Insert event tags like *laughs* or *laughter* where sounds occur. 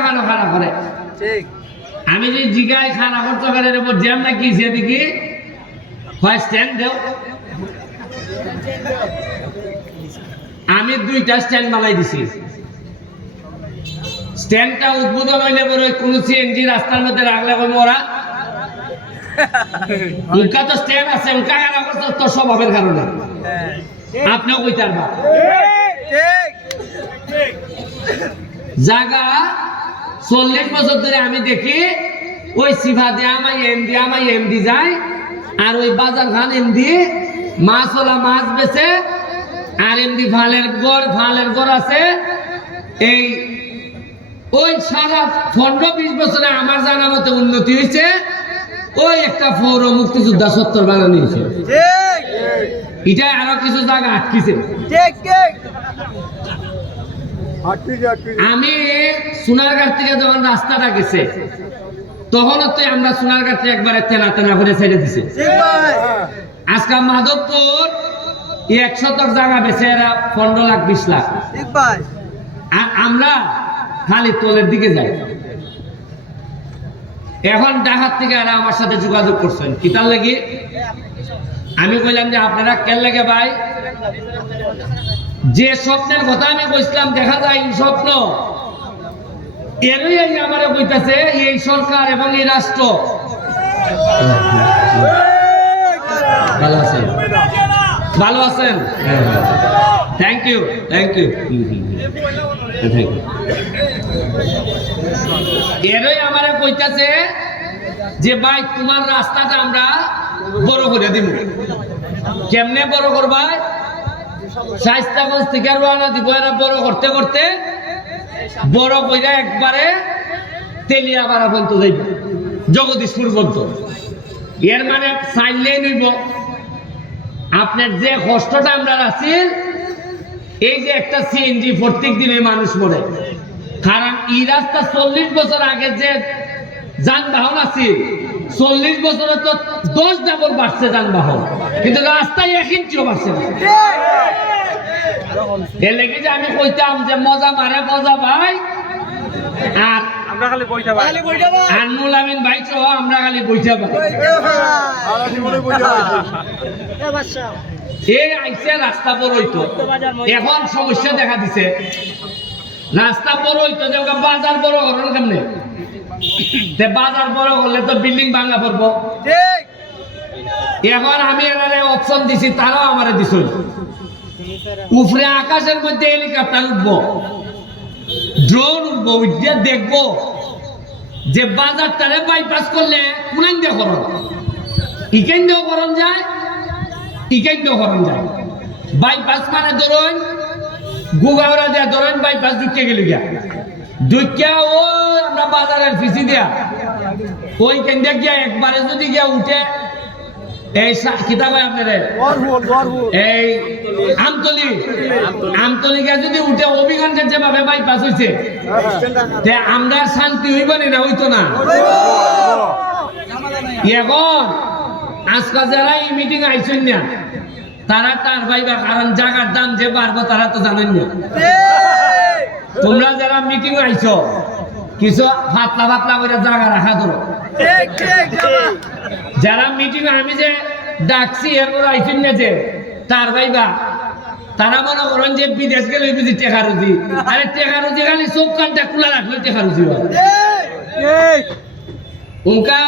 খানো করে ঠিক। আমি যে জিগায় খানা করতে পারে রে জ্যাম না কি হয় স্ট্যান্ড দেও। আমি দুইটা স্ট্যান্ড বানাই দিছি। স্ট্যান্ডটা উদ্বোধন হইলে পরে কোন সিএনজি রাস্তার মধ্যে রাখলে ওরা। *laughs* উনকা তো স্ট্যান্ড আছে উনকা খানা করতে তো স্বভাবের কারণে। হ্যাঁ। আপনিও কইতে পারবা ঠিক। জাগা চল্লিশ বছর ধরে আমি দেখি ওই সিফা দিয়ে আমার এম দিয়ে আমার এম দি যায় আর ওই বাজার খান এম দি মাছ ওলা মাছ বেছে আর এমনি ফালের গড় ফালের গড় আছে। এই ওই সারা পনেরো বিশ বছরে আমার জানা মতো উন্নতি হয়েছে। ওই একটা পৌর মুক্তিযোদ্ধা সত্তর বানানো হয়েছে। এটা আরও কিছু জায়গা আটকিছে। ঠিক ঠিক। আমি সোনারঘাট থেকে যখন রাস্তাটা গেছে তখনও তো আমরা সোনারঘাট থেকে একবারে তেনা তেনা করে ছেড়ে দিছে। আজকে মাধবপুর এই এক শতক জায়গা বেছে এরা পনেরো লাখ বিশ লাখ। আর আমরা খালি তোলের দিকে যাই। এখন ডাহাত থেকে এরা আমার সাথে যোগাযোগ করছেন। কিতার লাগি? আমি কইলাম যে আপনারা কেন লাগে ভাই? যে স্বপ্নের কথা আমি কইছিলাম, দেখা যায় স্বপ্ন। এরই আমারে কইতাছে, এই সরকার এবং এই রাষ্ট্র। ভালো আছেন? ভালো আছেন? থ্যাংক ইউ থ্যাংক ইউ এরই আমার কইতাছে যে, ভাই, তোমার রাস্তাটা আমরা বড় করে দিব কেমনে বড় করবা? বড় করতে করতে। বড় একবারে জগদীশপুর মানে চাইলেই নইব আপনার যে কষ্টটা আমরা আছি এই যে একটা সিএনজি প্রত্যেক দিনে মানুষ মরে। কারণ এই রাস্তা চল্লিশ বছর আগে যে যানবাহন আছে চল্লিশ বছরে তো দশ ডাবল বাড়ছে যানবাহন। কিন্তু রাস্তায় এক ইঞ্চিও বাড়ছে না। লেগে যে আমি কইতাম যে মজা মারে মজা ভাই। আর আমরা খালি বইটা ভাই। খালি বইটা ভাই। আর আমিন ভাই সহ আমরা খালি বইটা পাই এই আইসে রাস্তা বড় হইতো। এখন সমস্যা দেখা দিছে। রাস্তা বড় হইতো যে বাজার বড় করল কেমনে? তে বাজার বড় করলে তো বিল্ডিং ভাঙা পড়ব। ঠিক। এখন আমি এনারে অপশন দিছি তারাও আমারে দিছ। উপরে আকাশের মধ্যে হেলিকপ্টার উঠবো। ড্রোন উঠবো উঠিয়ে দেখব যে বাজারটারে বাইপাস করলে কোনান দিয়ে করণ ইকেন দিয়েও করণ যায় ইকেন দিয়েও করণ যায়। বাইপাস মানে ধরুন গুগাওরা দেয়া ধরেন বাইপাস গেলি গিয়া। ঢুকিয়া ও বাজারের ফিসি দেয়া। ওই কেন্দ্রে গিয়া একবারে যদি গিয়া উঠে এই কিতাব আপনারে? বরহুল বরহুল এই আমতলি। আমতলি গিয়া যদি উঠে অভিগঞ্জের যেভাবে বাইপাস হয়েছে আমরা শান্তি হইব না হইতো না? এখন? আজকাল যারা এই মিটিং আইছেন না তারা তার পাইবা কারণ জায়গার দাম যে বাড়বো তারা তো জানেন না। তোমরা যারা মিটিং আইছো কিছু ফাতলা ফাতলা করে জায়গা রাখা ধরো। জামা যারা মিটিং আমি যে ডাকছি এরপর আইছেন না যে তার ভাইবা তারা মনে করেন যে বিদেশ গেলে বুঝি টেকা রুজি। আরে টেকা রুজি খালি চোখ কানটা খোলা রাখলে টেকা রুজি হয়। উনকা